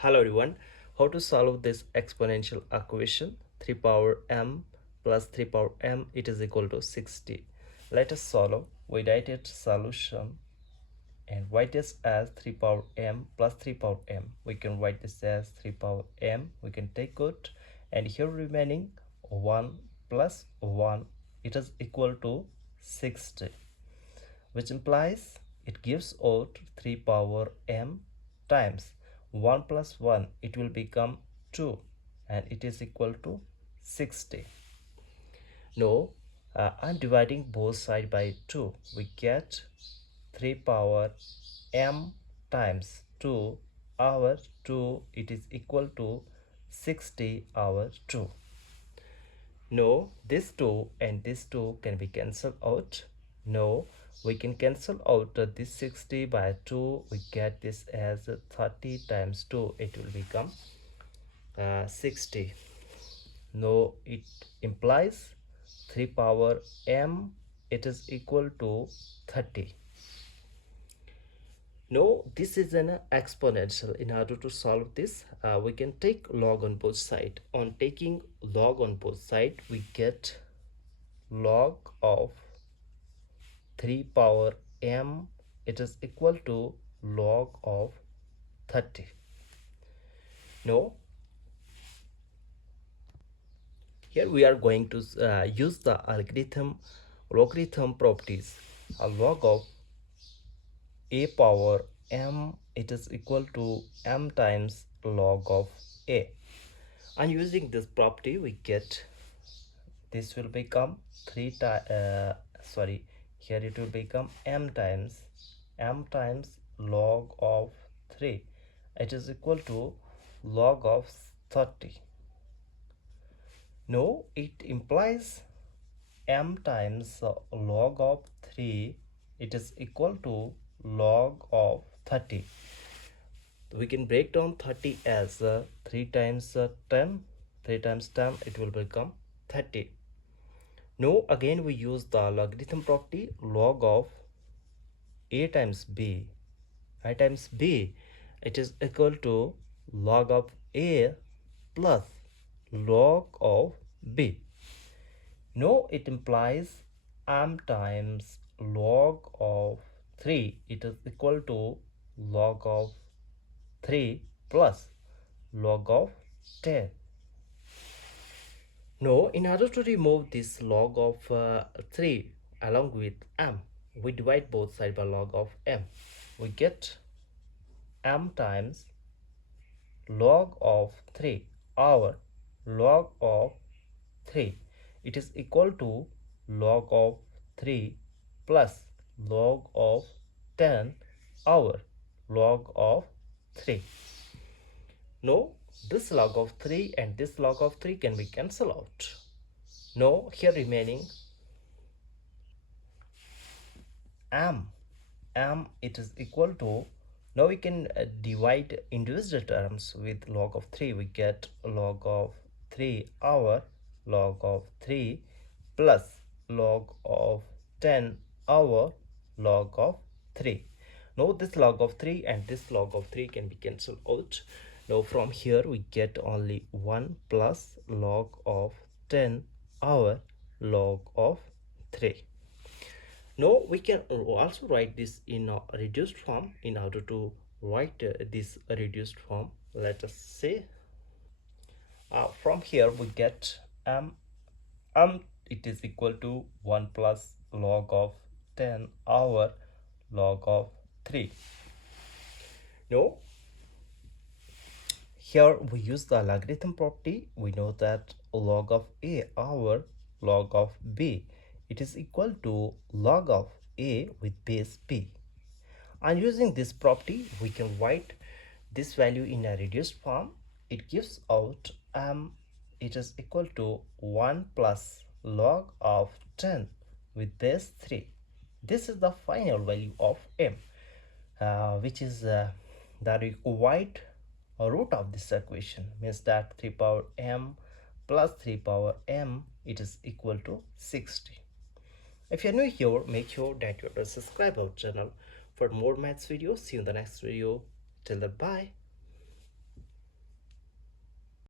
Hello everyone, how to solve this exponential equation 3 power m plus 3 power m it is equal to 60. Let us solve. We write it solution and write this as 3 power m plus 3 power m. We can write this as 3 power m. We can take it and here remaining 1 plus 1 it is equal to 60, which implies it gives out 3 power m times 1 plus 1 it will become 2 and it is equal to 60. Now I'm dividing both sides by 2. We get 3 power m times 2 over 2 it is equal to 60 over 2. No, this 2 and this 2 can be cancelled out. No, we can cancel out this 60 by 2. We get this as 30 times 2. It will become 60. No, it implies 3 power m it is equal to 30. No, this is an exponential. In order to solve this, we can take log on both sides. On taking log on both sides, we get log of 3 power m it is equal to log of 30. Now, here we are going to use the logarithm properties. A log of a power m it is equal to m times log of a. And using this property we get this will become here it will become m times log of 3 it is equal to log of 30. No, it implies m times log of 3 it is equal to log of 30. We can break down 30 as 3 times 10. 3 times 10 it will become 30. Now again we use the logarithm property. Log of a times b it is equal to log of a plus log of b. Now it implies m times log of 3 it is equal to log of 3 plus log of 10. Now, in order to remove this log of 3 along with m, we divide both sides by log of m. We get m times log of 3 over log of 3. It is equal to log of 3 plus log of 10 over log of 3. Now, this log of 3 and this log of 3 can be cancelled out. Now, here remaining m it is equal to, now we can divide individual terms with log of 3. We get log of 3 over log of 3 plus log of 10 over log of 3. Now this log of 3 and this log of 3 can be cancelled out. Now from here we get only 1 plus log of 10 over log of 3. Now we can also write this in a reduced form. In order to write this reduced form, let us say from here we get it is equal to 1 plus log of 10 over log of 3. Now here we use the logarithm property. We know that log of a over log of b it is equal to log of a with base b. And using this property we can write this value in a reduced form. It gives out m it is equal to 1 plus log of 10 with base 3. This is the final value of m, which is the required root of this equation. Means that 3 power m plus 3 power m it is equal to 60. If you're new here, make sure that you subscribe our channel for more maths videos. See you in the next video. Till then, bye.